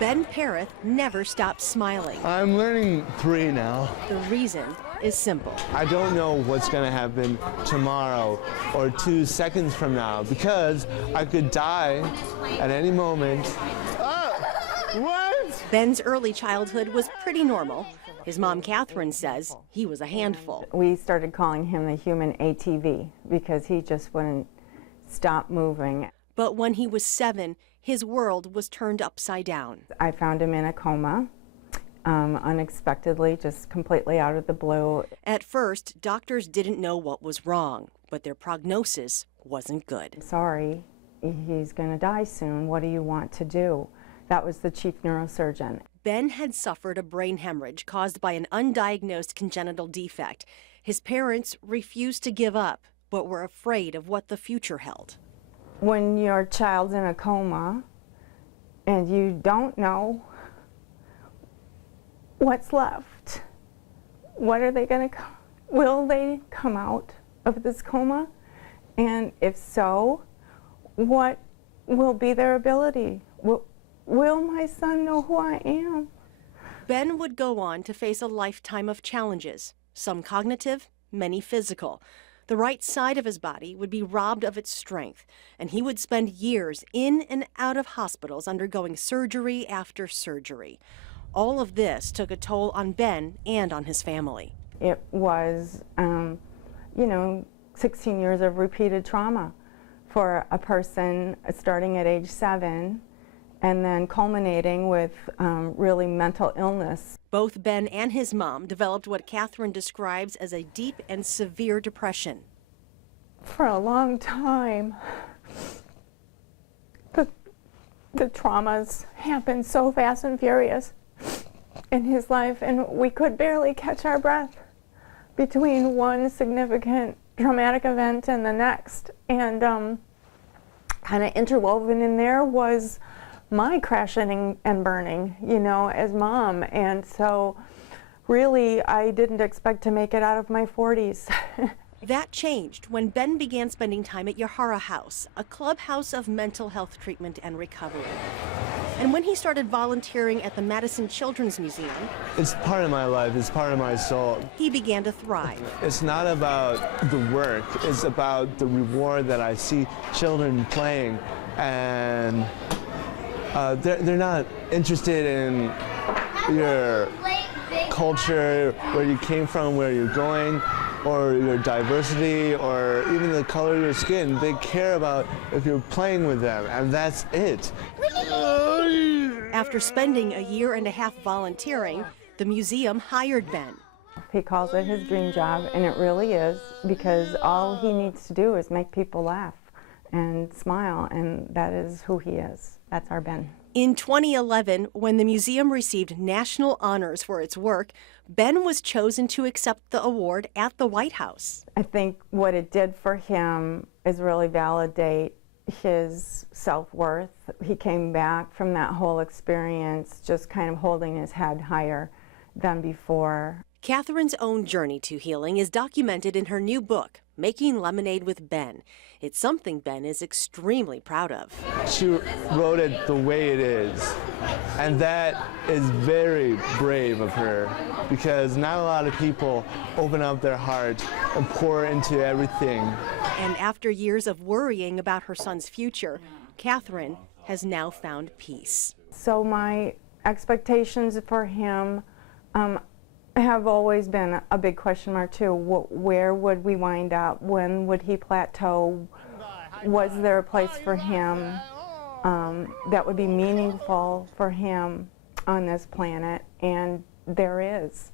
Ben Parith never stopped smiling. I'm learning 3 now. The reason is simple. I don't know what's going to happen tomorrow or 2 seconds from now because I could die at any moment. What? Ben's early childhood was pretty normal. His mom, Catherine, says he was a handful. We started calling him the human ATV because he just wouldn't stop moving. But when he was 7, his world was turned upside down. I found him in a coma, unexpectedly, just completely out of the blue. At first, doctors didn't know what was wrong, but their prognosis wasn't good. Sorry, he's going to die soon. What do you want to do? That was the chief neurosurgeon. Ben had suffered a brain hemorrhage caused by an undiagnosed congenital defect. His parents refused to give up, but were afraid of what the future held. When your child's in a coma and you don't know what's left, what are they going to, will they come out of this coma? And if so, what will be their ability? Will my son know who I am? Ben would go on to face a lifetime of challenges, some cognitive, many physical. The right side of his body would be robbed of its strength, and he would spend years in and out of hospitals undergoing surgery after surgery. All of this took a toll on Ben and on his family. It was, 16 years of repeated trauma for a person starting at age 7 and then culminating with really mental illness. Both Ben and his mom developed what Catherine describes as a deep and severe depression. For a long time, the traumas happened so fast and furious in his life, and we could barely catch our breath between one significant traumatic event and the next. And kind of interwoven in there was my crashing and burning, as mom. And so really, I didn't expect to make it out of my 40s. That changed when Ben began spending time at Yahara House, a clubhouse of mental health treatment and recovery. And when he started volunteering at the Madison Children's Museum, it's part of my life, it's part of my soul. He began to thrive. It's not about the work, it's about the reward that I see children playing, and they're not interested in your culture, where you came from, where you're going, or your diversity, or even the color of your skin. They care about if you're playing with them, and that's it. After spending a year and a half volunteering, the museum hired Ben. He calls it his dream job, and it really is, because all he needs to do is make people laugh and smile, and that is who he is. That's our Ben. In 2011, when the museum received national honors for its work, Ben was chosen to accept the award at the White House. I think what it did for him is really validate his self-worth. He came back from that whole experience just kind of holding his head higher than before. Catherine's own journey to healing is documented in her new book, Making Lemonade with Ben. It's something Ben is extremely proud of. She wrote it the way it is, and that is very brave of her, because not a lot of people open up their heart and pour into everything. And after years of worrying about her son's future, Catherine has now found peace. So my expectations for him have always been a big question mark too. Where would we wind up? When would he plateau? Was there a place for him that would be meaningful for him on this planet? And there is.